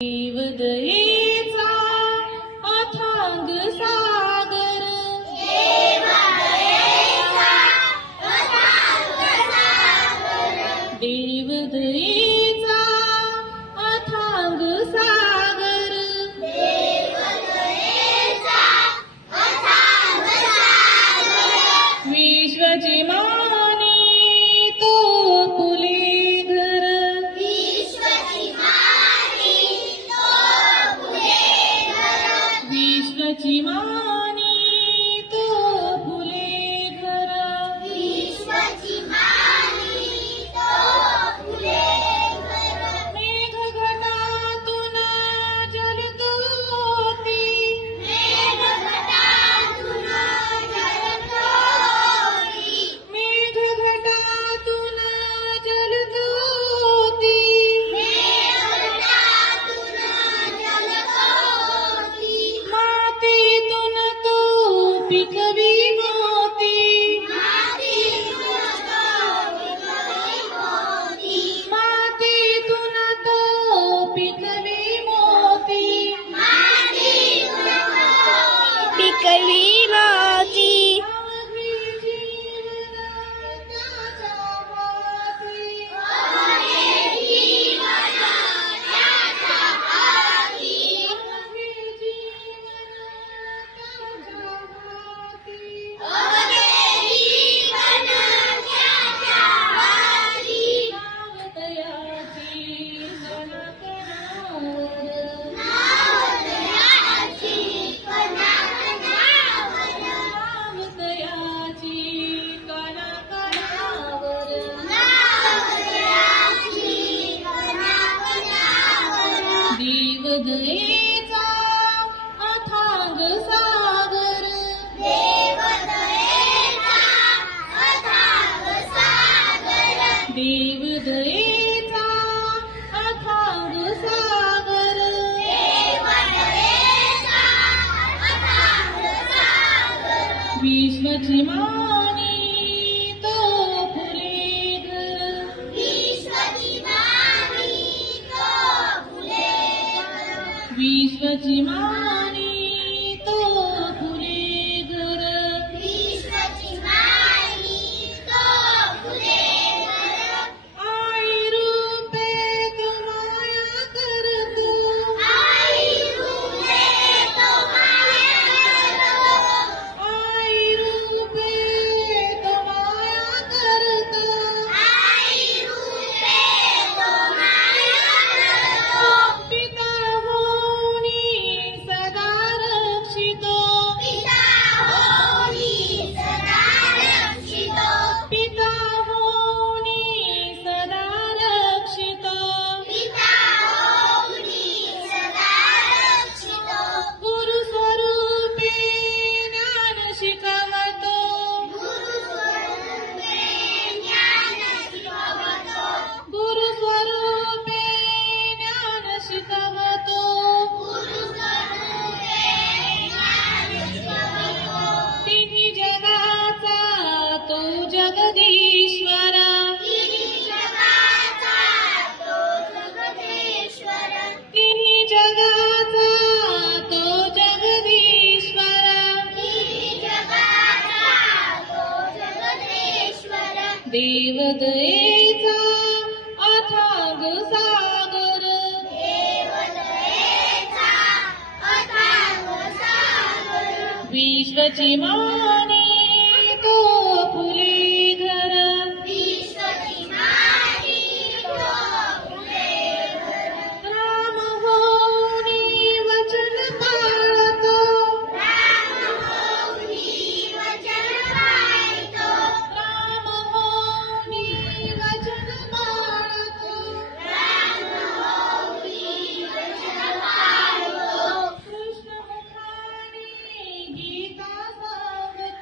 देवदयेचा अथांग सागर, देवदयेचा अथांग सागर, विश्वची मानी तो फुले घर, विश्वची मानी तो फुले घर, मेघगटातून जलतोती, मेघगटातून जलतोती, मातीतून तो पिकवी मोती, मातीतून तो पिकवी मोती, पिकवी मोती, अवघे जीवन त्याच्या हाती, अवघे जीवन त्याच्या हाती, नावतयाची कणाकणावर, देवदयेचा अथांग सागर, देवदयेचा अथांग सागर, विश्वची मानी तो फुले घर, विश्वची मानी तो फुले घर, आई रूपे तो माया करतो, आई रूपे तो माया करतो, पिता होनी सदा रक्षितो, पिता होनी सदा रक्षितो, गुरु स्वरूपे ज्ञान शिकवतो, गुरु स्वरूपे ज्ञान शिकवतो, तिन्ही जगाचा तो जगदीश्वरा, तिन्ही जगाचा तो जगदीश्वरा, देवदयेचा अथांग सागर, विश्वची मानी तो फुले घर, राम होनी वचन पाळतो, राम होनी वचन पाळतो, कृष्ण मुखानी गीता सांगतो,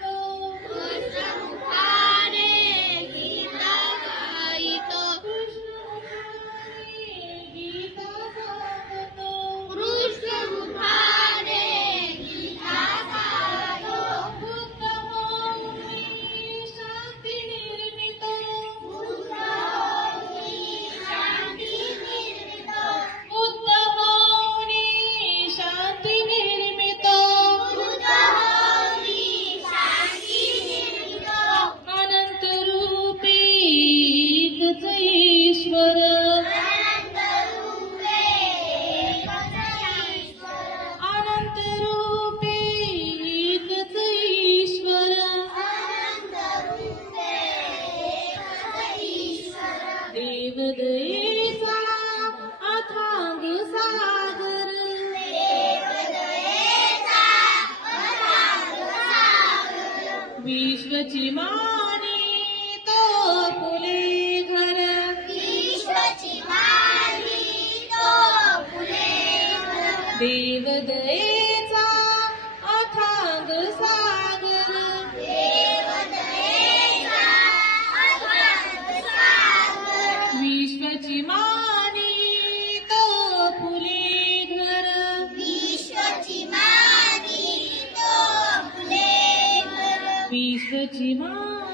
विश्वची मानी तो फुले घर विश्वची मानी तो फुले घर देवदयेचा अथांग सागर देवदयेचा अथांग सागर विश्वची मानी तो फुले घर विश्वची मानी तो फुले घर विश्वची मानी